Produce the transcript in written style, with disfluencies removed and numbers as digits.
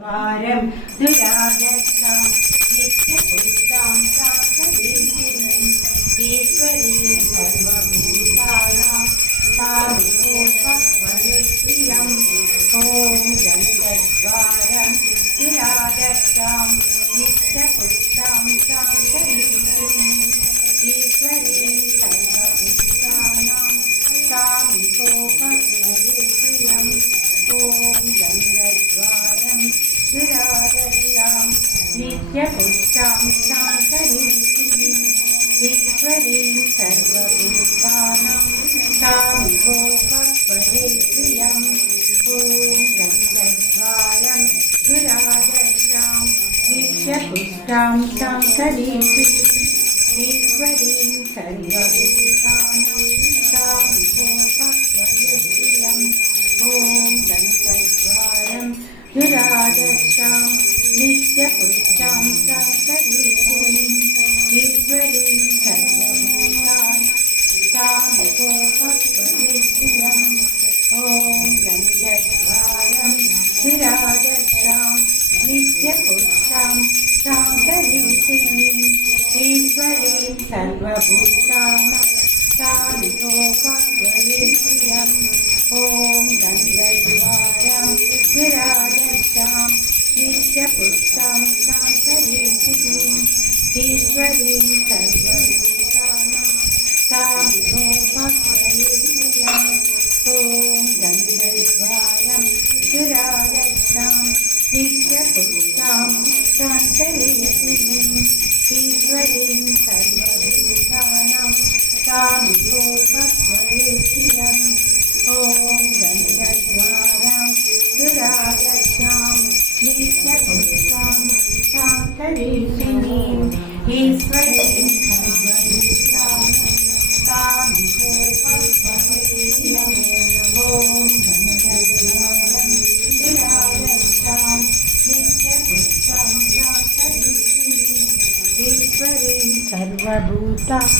द्वारं दुरादर्शां नित्यपुष्टां शान्तरीं ईश्वरीं सर्वभूतानां तामिहोपस्वरे प्रियम् ॐ दन्तद्वारं दुरादर्शां नित्यपुष्टां शान्तरीं ईश्वरीं सर्वभूतानां तामिहोपस्वरे प्रियम् ॐ दन्तद्वारं दुरादर्शां नित्यपुष्टां शान्तरीं ईश्वरीं सर्वभूतानां तामिहोपस्वरे प्रियम् ॐ दन्तद्वारं दुरादर्शां नित्यपुष्टां शान्तरीं ईश्वरीं सर्वभूतानां तामिहोपस्वरे प्रियम् ॐ दन्तद्वारं दुरादर्शां नित्यपुष्टां शान्तरीं ईश्वरीं सर्वभूतानां तामिहोपस्वरे प्रियम् ॐ दन्तद्वारं दुरादर्शां नित्यपुष्टां शान्तरीं ईश्वरीं सर्वभूतानां तामिहोपस्वरे प्रियम् ॐ दन्तद्वारं दुरादर्शां नित्यपुष्टां शान्तरीं ईश्वरीं सर्वभूतानां तामिहोपस्वरे प्रियम् ॐ दन्तद्वारं दुरादर्शां नित्यपुष्टां शान्तरीं ईश्वरीं सर्वभूतानां तामिहोपस्वरे प्रियम् ॐ दन्तद्वारं दुरादर्शां नित्यपुष्टां शान्तरीं ईश्वरीं सर्वभूतानां तामिहोपस्वरे प्रियम् ॐ दन्तद्वारं दुरादर्शां नित्यपुष्टां शान्तरीं ईश्वरीं सर्वभूतानां